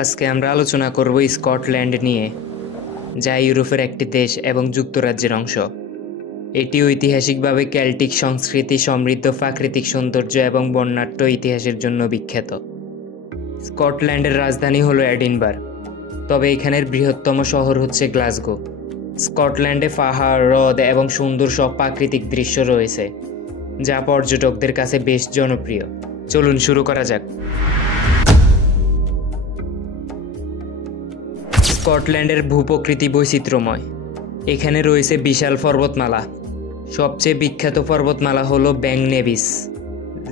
আজকে আমরা আলোচনা করব স্কটল্যান্ড নিয়ে, যা ইউরোপের একটি দেশ এবং যুক্তরাজ্যের অংশ। এটি ঐতিহাসিকভাবে কেল্টিক সংস্কৃতি, সমৃদ্ধ প্রাকৃতিক সৌন্দর্য এবং বর্ণাঢ্য ইতিহাসের জন্য বিখ্যাত। স্কটল্যান্ডের রাজধানী হলো এডিনবার্গ, তবে এখানের বৃহত্তম শহর হচ্ছে গ্লাসগো। স্কটল্যান্ডে পাহাড়, হ্রদ এবং সুন্দর সব প্রাকৃতিক দৃশ্য রয়েছে, যা পর্যটকদের কাছে বেশ জনপ্রিয়। চলুন শুরু করা যাক। স্কটল্যান্ডের ভূপ্রকৃতি বৈচিত্র্যময়। এখানে রয়েছে বিশাল পর্বতমালা। সবচেয়ে বিখ্যাত পর্বতমালা হলো ব্যাং নেভিস,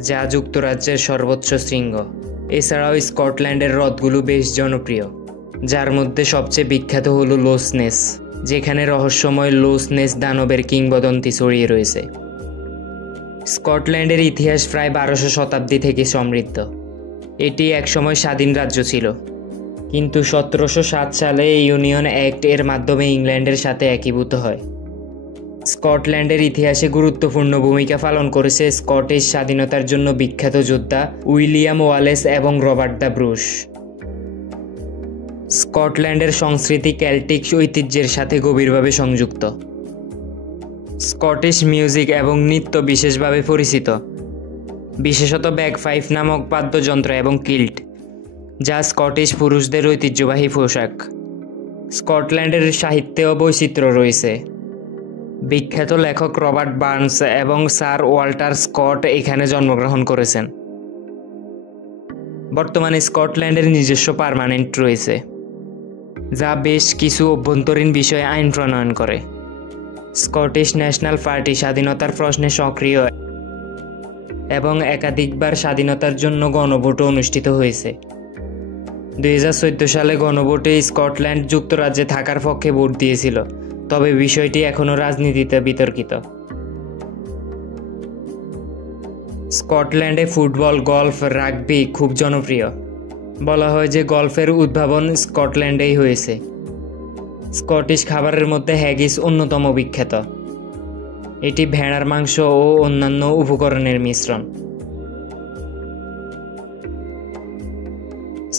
যা যুক্তরাজ্যের সর্বোচ্চ শৃঙ্গ। এছাড়াও স্কটল্যান্ডের হ্রদগুলো বেশ জনপ্রিয়, যার মধ্যে সবচেয়ে বিখ্যাত হলো লোচ নেস, যেখানে রহস্যময় লোচ নেস দানবের কিংবদন্তি ছড়িয়ে রয়েছে। স্কটল্যান্ডের ইতিহাস প্রায় 12শো শতাব্দী থেকে সমৃদ্ধ। এটি একসময় স্বাধীন রাজ্য ছিল, কিন্তু 1707 সালে ইউনিয়ন অ্যাক্ট এর মাধ্যমে ইংল্যান্ডের সাথে একীভূত হয়। স্কটল্যান্ডের ইতিহাসে গুরুত্বপূর্ণ ভূমিকা পালন করেছে স্কটিশ স্বাধীনতার জন্য বিখ্যাত যোদ্ধা উইলিয়াম ওয়ালেস এবং রবার্ট দ্য ব্রুস। স্কটল্যান্ডের সংস্কৃতি কেল্টিক ঐতিহ্যের সাথে গভীরভাবে সংযুক্ত। স্কটিশ মিউজিক এবং নৃত্য বিশেষভাবে পরিচিত, বিশেষত ব্যাগপাইপ নামক বাদ্যযন্ত্র এবং কিল্ট, যা স্কটিশ পুরুষদের ঐতিহ্যবাহী পোশাক। স্কটল্যান্ডের সাহিত্যেও বৈচিত্র্য রয়েছে। বিখ্যাত লেখক রবার্ট বার্নস এবং স্যার ওয়াল্টার স্কট এখানে জন্মগ্রহণ করেছেন। বর্তমানে স্কটল্যান্ডের নিজস্ব পার্মানেন্ট রয়েছে, যা বেশ কিছু অভ্যন্তরীণ বিষয়ে আইন প্রণয়ন করে। স্কটিশ ন্যাশনাল পার্টি স্বাধীনতার প্রশ্নে সক্রিয় এবং একাধিকবার স্বাধীনতার জন্য গণভোটও অনুষ্ঠিত হয়েছে। 2014 সালে গণভোটে স্কটল্যান্ড যুক্তরাজ্যে থাকার পক্ষে ভোট দিয়েছিল, তবে বিষয়টি এখনও রাজনীতিতে বিতর্কিত। স্কটল্যান্ডে ফুটবল, গলফ, রাগবি খুব জনপ্রিয়। বলা হয় যে গলফের উদ্ভাবন স্কটল্যান্ডেই হয়েছে। স্কটিশ খাবারের মধ্যে হ্যাগিস অন্যতম বিখ্যাত। এটি ভেড়ার মাংস ও অন্যান্য উপকরণের মিশ্রণ।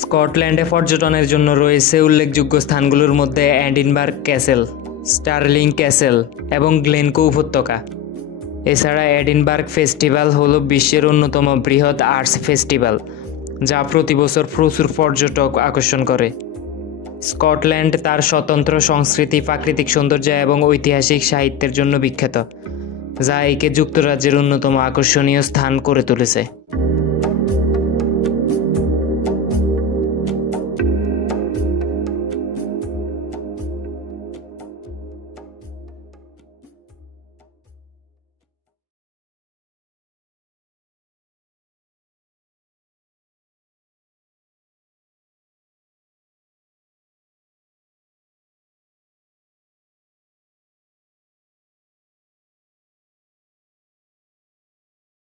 স্কটল্যান্ডে পর্যটনের জন্য রয়েছে উল্লেখযোগ্য স্থানগুলোর মধ্যে এডিনবার্গ ক্যাসেল, স্টার্লিং ক্যাসেল এবং গ্লেনকো উপত্যকা। এছাড়া এডিনবার্গ ফেস্টিভ্যাল হলো বিশ্বের অন্যতম বৃহৎ আর্টস ফেস্টিভ্যাল, যা প্রতি বছর প্রচুর পর্যটক আকর্ষণ করে। স্কটল্যান্ড তার স্বতন্ত্র সংস্কৃতি, প্রাকৃতিক সৌন্দর্য এবং ঐতিহাসিক সাহিত্যের জন্য বিখ্যাত, যা একে যুক্তরাজ্যের অন্যতম আকর্ষণীয় স্থান করে তুলেছে।